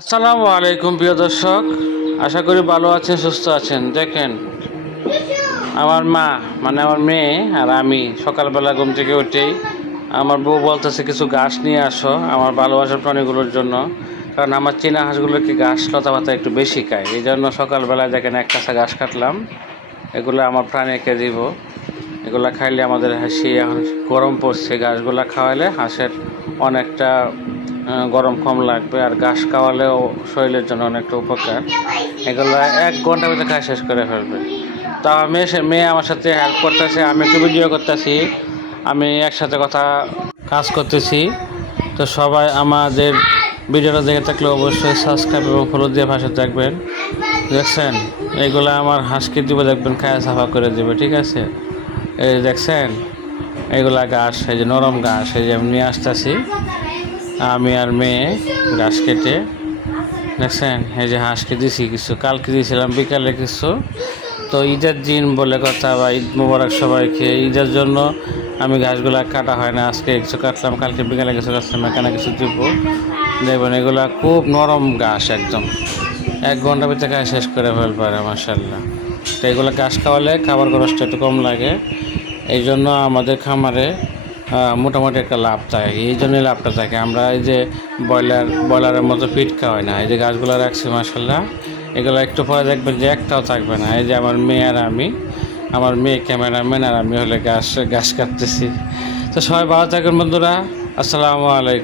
আসসালামু আলাইকুম, প্রিয় দর্শক। আশা করি ভালো আছেন, সুস্থ আছেন। দেখেন, আমার মা মানে আমার মেয়ে আর আমি সকালবেলা ঘুম থেকে উঠেই আমার বউ বলতেছে, কিছু ঘাস নিয়ে আসো আমার ভালোবাসার প্রাণীগুলোর জন্য। কারণ আমার চীনা হাঁসগুলোকে ঘাস লতা পাতা একটু বেশি খায়। এই জন্য সকালবেলা দেখেন এক কাঁচা ঘাস কাটলাম। এগুলো আমার প্রাণীকে দিব। এগুলো খাইলে আমাদের হাসি, এখন গরম পড়ছে। ঘাসগুলা খাওয়ালে হাঁসের অনেকটা গরম কম লাগবে আর ঘাস খাওয়ালেও শরীরের জন্য অনেকটা উপকার। এগুলো এক ঘণ্টার ভিতরে খাই শেষ করে ফেলবে। তা আমি এসে মেয়ে আমার সাথে হেল্প করতেছে, আমি একটু ভিডিও করতেছি, আমি একসাথে কথা, কাজ করতেছি। তো সবাই আমাদের ভিডিওটা দেখে থাকলে অবশ্যই সাবস্ক্রাইব এবং ফলো দিয়ে পাশে দেখবেন দেখছেন? এগুলো আমার হাঁসকে দিব, দেখবেন খায়া সাফা করে দেবে, ঠিক আছে? এই দেখছেন? এগুলা ঘাস, এই যে নরম ঘাস, এই যে আমি নিয়ে আসতেছি। আমি আর মেয়ে ঘাস কেটে, দেখছেন? এই যে হাঁসকে দিছি কিছু কালকে দিয়েছিলাম বিকালে কিছু। তো ঈদের দিন বলে কথা বা ঈদ মোবারক সবাইকে। ঈদের জন্য আমি ঘাসগুলা কাটা হয় না, আজকে কিছু কাটলাম, কালকে বিকালে কিছু কাটলাম, এখানে কিছু দিব। দেখবেন, এগুলা খুব নরম ঘাস একদম। এক ঘণ্টার ভিতরে খায় শেষ করে ফেলপারে মার্শাল্লাহ তো এগুলো ঘাস খাওয়ালে খাবার খরচটা একটু কম লাগে। এই জন্য আমাদের খামারে মোটামুটি একটা লাভ থাকে এই জন্যই লাভটা থাকে। আমরা এই যে ব্রয়লার, ব্রয়লারের মতো ফিট খাওয়াই না। এই যে গাছগুলো রাখছি মাসাল্লাহ এগুলো একটু পরে দেখবেন যে একটাও থাকবে না। এই যে আমার মেয়ে আর আমি, আমার মেয়ে ক্যামেরাম্যান আর আমি হলে গাছ গাছ কাটতেছি। তো সবাই ভালো থাকেন বন্ধুরা। আসসালামু আলাইকুম।